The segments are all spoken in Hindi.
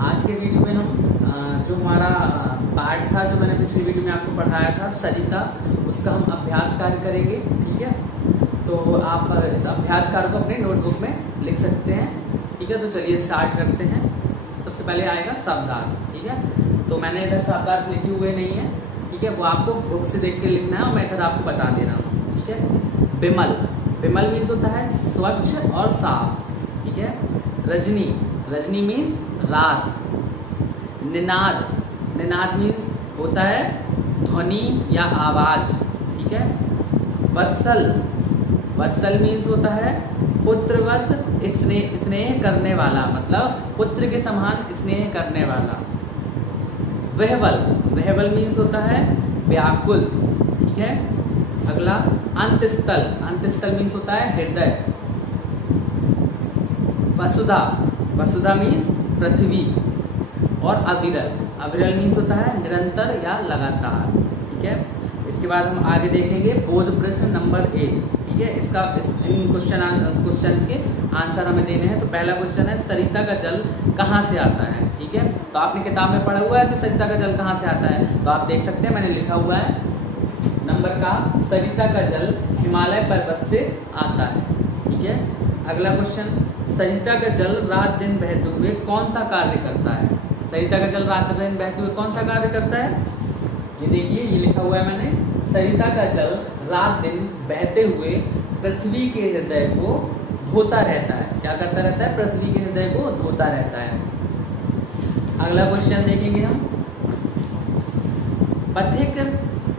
आज के वीडियो में हम जो हमारा पार्ट था, जो मैंने पिछली वीडियो में आपको पढ़ाया था सरिता, उसका हम अभ्यास कार्य करेंगे। ठीक है, तो आप इस अभ्यास कार्य को अपने नोटबुक में लिख सकते हैं। ठीक है, तो चलिए स्टार्ट करते हैं। सबसे पहले आएगा शब्दार्थ। ठीक है, तो मैंने इधर शब्दार्थ लिखे हुए नहीं है। ठीक है, वो आपको बुक से देख के लिखना है और मैं इधर आपको बता दे रहा हूँ। ठीक है, विमल, विमल मीन्स होता है स्वच्छ और साफ। ठीक है, रजनी, रजनी मीन्स रात। निनाद, निनाद मीन्स होता है ध्वनि या आवाज। ठीक है, वत्सल, वत्सल मीन्स होता है पुत्रवत स्नेह करने वाला, मतलब पुत्र के समान स्नेह करने वाला। वहवल, वहवल मीन्स होता है व्याकुल। ठीक है, अगला अंतस्थल, अंतस्थल मीन्स होता है हृदय। वसुधा, वसुधा मीन्स पृथ्वी। और अविरल, अविरल मीन्स होता है निरंतर या लगातार। ठीक है, इसके बाद हम आगे देखेंगे बोध प्रश्न नंबर 1। ठीक है, इसका इन क्वेश्चन के आंसर हमें देने हैं। तो पहला क्वेश्चन है सरिता का जल कहाँ से आता है। ठीक है, तो आपने किताब में पढ़ा हुआ है कि सरिता का जल कहाँ से आता है, तो आप देख सकते हैं मैंने लिखा हुआ है नंबर का, सरिता का जल हिमालय पर्वत से आता है। ठीक है, अगला क्वेश्चन, सरिता का जल रात दिन बहते हुए कौन सा कार्य करता है। सरिता का जल रात दिन बहते हुए कौन सा कार्य करता है, ये देखिए, ये लिखा हुआ है मैंने, सरिता का जल रात दिन बहते हुए पृथ्वी के हृदय को धोता रहता है। क्या करता रहता है, पृथ्वी के हृदय को धोता रहता है। अगला क्वेश्चन देखेंगे हम, पथिक,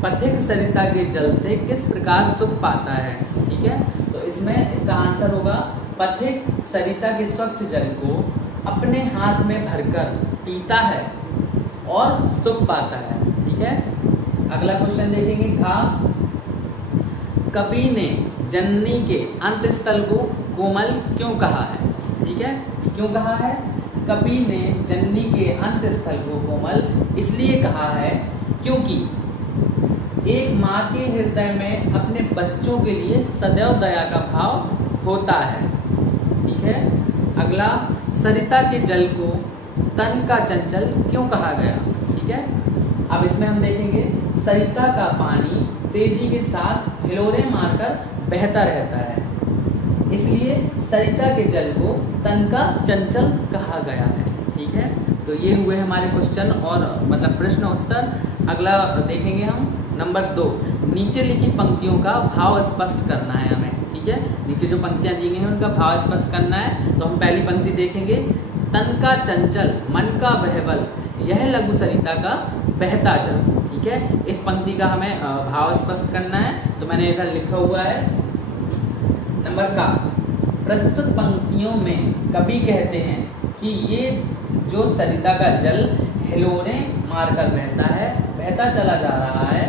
पथिक सरिता के जल से किस प्रकार सुख पाता है। ठीक है, तो इसमें इसका आंसर होगा पथिक सरिता के स्वच्छ जल को अपने हाथ में भरकर पीता है और सुख पाता है। ठीक है, अगला क्वेश्चन देखेंगे, घा, कवि ने जननी के अंतस्थल को कोमल क्यों कहा है। ठीक है, क्यों कहा है, कवि ने जननी के अंतस्थल को कोमल इसलिए कहा है क्योंकि एक माँ के हृदय में अपने बच्चों के लिए सदैव दया का भाव होता है। ठीक है, अगला, सरिता के जल को तन का चंचल क्यों कहा गया। ठीक है, अब इसमें हम देखेंगे सरिता का पानी तेजी के साथ हिलोरे मारकर बहता रहता है, इसलिए सरिता के जल को तन का चंचल कहा गया है। ठीक है, तो ये हुए हमारे क्वेश्चन और मतलब प्रश्न उत्तर। अगला देखेंगे हम नंबर 2, नीचे लिखी पंक्तियों का भाव स्पष्ट करना है हमें। ठीक है, नीचे जो पंक्तियां दी गई हैं उनका भाव स्पष्ट करना है। तो हम पहली पंक्ति देखेंगे, तन का चंचल मन का बहवल, यह लघु सरिता का बहता जल। ठीक है, इस पंक्ति का हमें भाव स्पष्ट करना है। तो मैंने इधर लिखा हुआ है नंबर का, प्रस्तुत पंक्तियों में कवि कहते हैं कि ये जो सरिता का जल हिलोरे मारकर बहता है, बहता चला जा रहा है,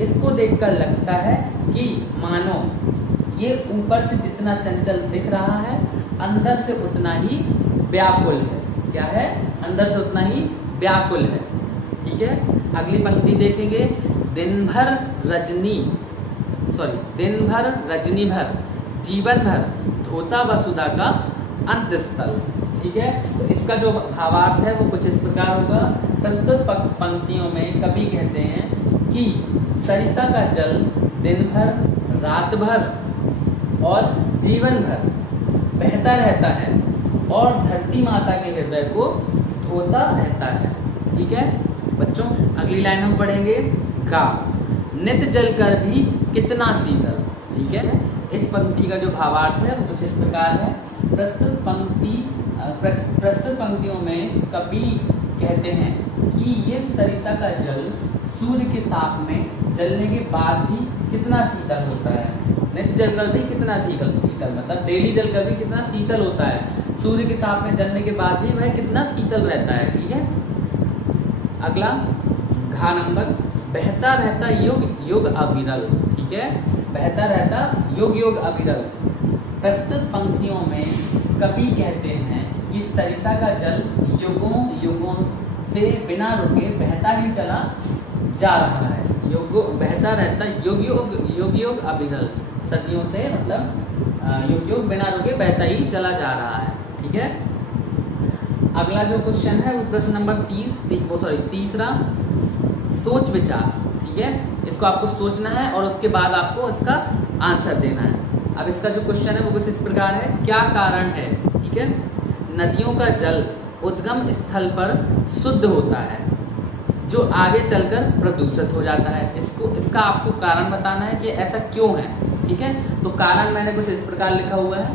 इसको देखकर लगता है कि मानो ये ऊपर से जितना चंचल दिख रहा है अंदर से उतना ही व्याकुल है। क्या है, अंदर से उतना ही व्याकुल है। ठीक है, अगली पंक्ति देखेंगे, दिन भर रजनी भर जीवन भर धोता वसुधा का अंतस्थल। ठीक है, तो इसका जो भावार्थ है वो कुछ इस प्रकार होगा, प्रस्तुत पंक्तियों में कवि कहते हैं कि सरिता का जल दिन भर, रात भर और जीवन भर बहता रहता है और धरती माता के हृदय को धोता रहता है। ठीक है बच्चों, अगली लाइन हम पढ़ेंगे, गा, नित जल कर भी कितना शीतल। ठीक है, इस पंक्ति का जो भावार्थ है वो कुछ इस प्रकार है, प्रस्तुत पंक्तियों में कवि कहते हैं कि ये सरिता का जल सूर्य के ताप में जलने के बाद भी कितना शीतल होता है। नित्य जल कर भी कितना शीतल, मतलब डेली जल कर भी कितना शीतल होता है, सूर्य के ताप में जलने के बाद भी वह कितना शीतल रहता है। ठीक है, अगला घा नंबर, बहता रहता युग युग अविरल। ठीक है, बहता रहता युग युग अविरल। प्रस्तुत पंक्तियों में कवि कहते हैं कि सरिता का जल युगों युगों से बिना रुके बहता ही चला जा रहा है। बहता रहता युग युग अविरल, सदियों से मतलब युग युग बिना रुके बहता ही चला जा रहा है। ठीक है, अगला जो क्वेश्चन है वो प्रश्न नंबर 30 सोच विचार, ठीक है। इसको आपको सोचना है और उसके बाद आपको इसका आंसर देना है। अब इसका जो क्वेश्चन है वो कुछ इस प्रकार है, क्या कारण है, ठीक है, नदियों का जल उद्गम स्थल पर शुद्ध होता है जो आगे चलकर प्रदूषित हो जाता है। इसका आपको कारण बताना है कि ऐसा क्यों है, ठीक है। तो कारण मैंने कुछ इस प्रकार लिखा हुआ है,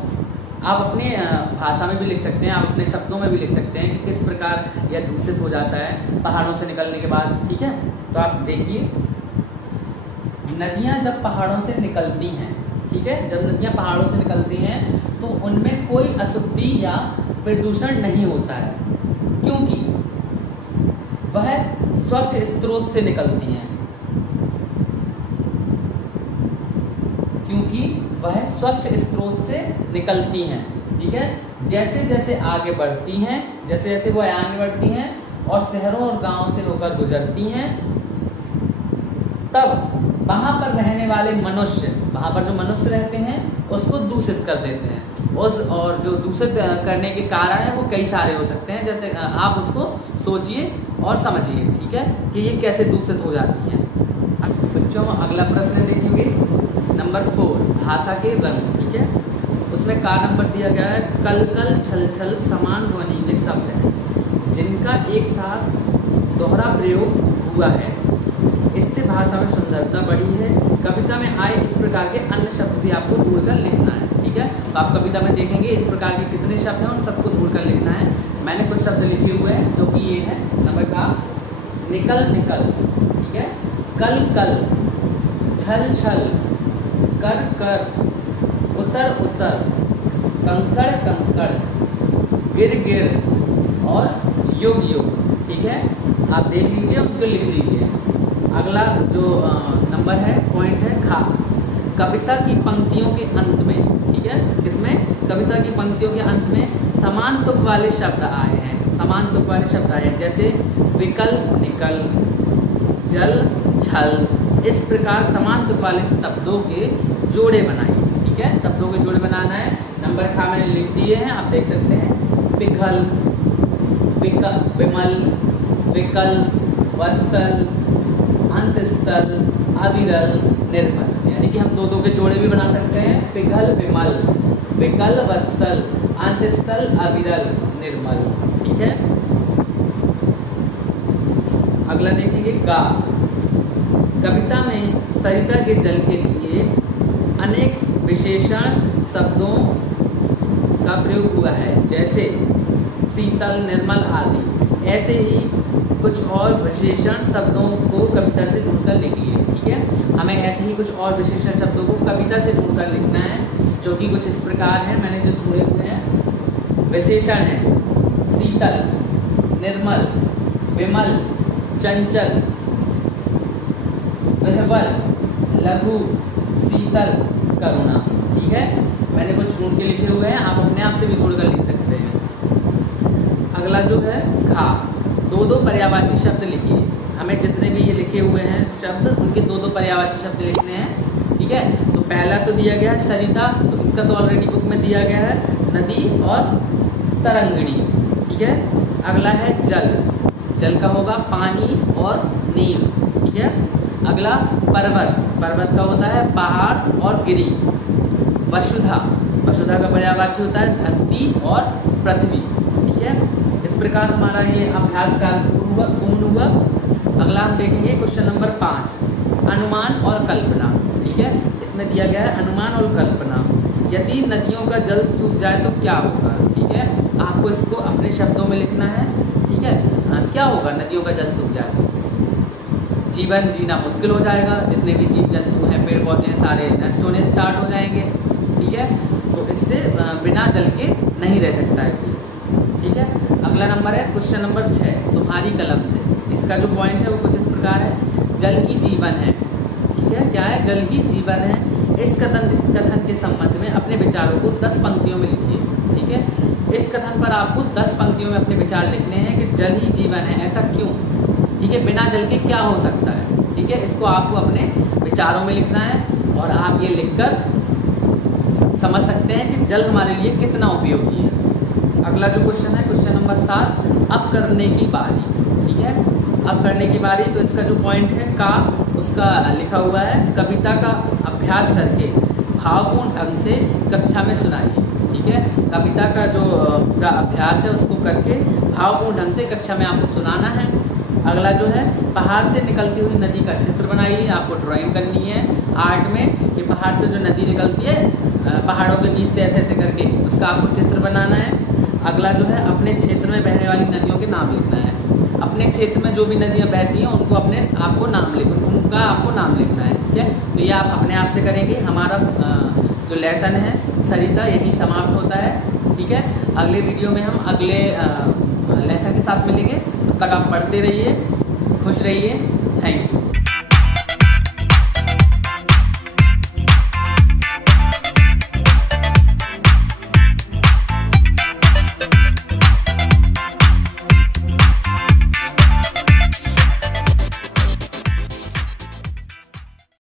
आप अपने भाषा में भी लिख सकते हैं, आप अपने शब्दों में भी लिख सकते हैं कि किस प्रकार यह दूषित हो जाता है पहाड़ों से निकलने के बाद, ठीक है। तो आप देखिए, नदियां जब पहाड़ों से निकलती हैं, ठीक है, जब नदियां पहाड़ों से निकलती हैं तो उनमें कोई अशुद्धि या प्रदूषण नहीं होता है, क्योंकि वह स्वच्छ स्रोत से निकलती हैं, ठीक है। जैसे जैसे आगे बढ़ती हैं, जैसे जैसे वो आगे बढ़ती हैं और शहरों और गांवों से होकर गुजरती हैं, तब वहां पर रहने वाले मनुष्य, वहां पर जो मनुष्य रहते हैं उसको दूषित कर देते हैं। और जो दूषित करने के कारण है वो कई सारे हो सकते हैं, जैसे आप उसको सोचिए और समझिए, ठीक है, कि ये कैसे दूषित हो जाती हैं। बच्चों, अगला प्रश्न देखेंगे नंबर 4, भाषा के रंग, ठीक है। उसमें का नंबर दिया गया है, कल कल छल छल समान ध्वनि के शब्द हैं जिनका एक साथ दोहरा प्रयोग हुआ है, इससे भाषा में सुंदरता बढ़ी है। कविता में आए इस प्रकार के अन्य शब्द भी आपको ढूंढकर लिखना है, ठीक है। तो आप कविता में देखेंगे इस प्रकार के कितने शब्द हैं, उन सबको ढूंढकर लिखना है। मैंने कुछ शब्द लिखे हुए हैं जो कि ये है, नंबर का निकल निकल, ठीक है, कल कल, छल छल, कर कर, उतर उतर, कंकड़ कंकड़, गिर गिर और युग युग, ठीक है। आप देख लीजिए, उनको लिख लीजिए। अगला जो नंबर है, पॉइंट है, खा, कविता की पंक्तियों के अंत में, ठीक है, किसमें, कविता की पंक्तियों के अंत में समान तुक वाले शब्द आए हैं, समान तुक वाले शब्द आए हैं, जैसे विकल निकल, जल छल, इस प्रकार समान तुक वाले शब्दों के जोड़े बनाइए, ठीक है, शब्दों के जोड़े बनाना है। नंबर खा मैंने लिख दिए हैं, आप देख सकते हैं, पिघल, विमल, विकल, वत्सल, अंतस्थल, अविरल, निर्मल, यानी कि हम दो के जोड़े भी बना सकते हैं, पिघल विमल, विकल वत्सल, अंतस्थल, अविरल, निर्मल, ठीक है। अगला देखेंगे गा, कविता में सरिता के जल के लिए अनेक विशेषण शब्दों का प्रयोग हुआ है, जैसे शीतल, निर्मल आदि। ऐसे ही कुछ और विशेषण शब्दों को कविता से ढूंढकर लिखिए, ठीक है। हमें ऐसे ही कुछ और विशेषण शब्दों को कविता से ढूंढकर लिखना है, जो कि कुछ इस प्रकार है, मैंने जो ढूंढे हुए हैं। विशेषण है शीतल, निर्मल, विमल, चंचल, विह्वल, लघु, शीतल, करुणा, ठीक है। मैंने कुछ ढूंढ के लिखे हुए हैं, आप अपने आप से भी ढूंढकर लिख सकते हैं। अगला जो है खा, दो पर्यायवाची शब्द लिखिए। हमें जितने भी ये लिखे हुए हैं शब्द, उनके दो पर्यायवाची शब्द लिखने हैं, ठीक है। तो पहला तो दिया गया है सरिता, तो इसका तो ऑलरेडी बुक में दिया गया है, नदी और तरंगिणी, ठीक है। अगला है जल, जल का होगा पानी और नील, ठीक है। अगला पर्वत, पर्वत का होता है पहाड़ और गिरी। वसुधा, वसुधा का पर्यायवाची होता है धरती और पृथ्वी, ठीक है। इस प्रकार हमारा ये अभ्यास का पूर्ण हुआ। अगला हम देखेंगे क्वेश्चन नंबर 5, अनुमान और कल्पना, ठीक है। इसमें दिया गया है अनुमान और कल्पना। यदि नदियों का जल सूख जाए तो क्या होगा, ठीक है। आपको इसको अपने शब्दों में लिखना है, ठीक है। क्या होगा नदियों का जल सूख जाए तो? जीवन जीना मुश्किल हो जाएगा, जितने भी जीव जंतु हैं, पेड़ पौधे हैं, सारे नष्ट होने स्टार्ट हो जाएंगे, ठीक है। तो इससे बिना जल के नहीं रह सकता है, ठीक है। अगला नंबर है क्वेश्चन नंबर 6, तुम्हारी कलम से। इसका जो पॉइंट है वो कुछ इस प्रकार है, जल ही जीवन है, ठीक है। क्या है? जल ही जीवन है। इस कथन के संबंध में अपने विचारों को 10 पंक्तियों में लिखिए, ठीक है। इस कथन पर आपको 10 पंक्तियों में अपने विचार लिखने हैं कि जल ही जीवन है, ऐसा क्यों, ठीक है। बिना जल के क्या हो सकता है, ठीक है। इसको आपको अपने विचारों में लिखना है और आप ये लिखकर समझ सकते हैं कि जल हमारे लिए कितना उपयोगी है। अगला जो क्वेश्चन है क्वेश्चन नंबर 7, अब करने की बारी। ठीक है, अब करने की बारी। तो इसका जो पॉइंट है का, उसका लिखा हुआ है कविता का अभ्यास करके भावपूर्ण ढंग से कक्षा में सुनाइए। ठीक है, कविता का जो पूरा अभ्यास है उसको करके भावपूर्ण ढंग से कक्षा में आपको सुनाना है। अगला जो है पहाड़ से निकलती हुई नदी का चित्र बनाइए। आपको ड्राइंग करनी है आर्ट में, ये पहाड़ से जो नदी निकलती है पहाड़ों के बीच से ऐसे ऐसे करके, उसका आपको चित्र बनाना है। अगला जो है अपने क्षेत्र में बहने वाली नदियों के नाम लिखना है। अपने क्षेत्र में जो भी नदियाँ बहती हैं उनको उनका आपको नाम लिखना है। ठीक है, तो ये आप अपने आप से करेंगे। हमारा जो लेसन है सरिता यही समाप्त होता है। ठीक है, अगले वीडियो में हम अगले लेसन के साथ मिलेंगे। तब तक आप पढ़ते रहिए, खुश रहिए। Thank you.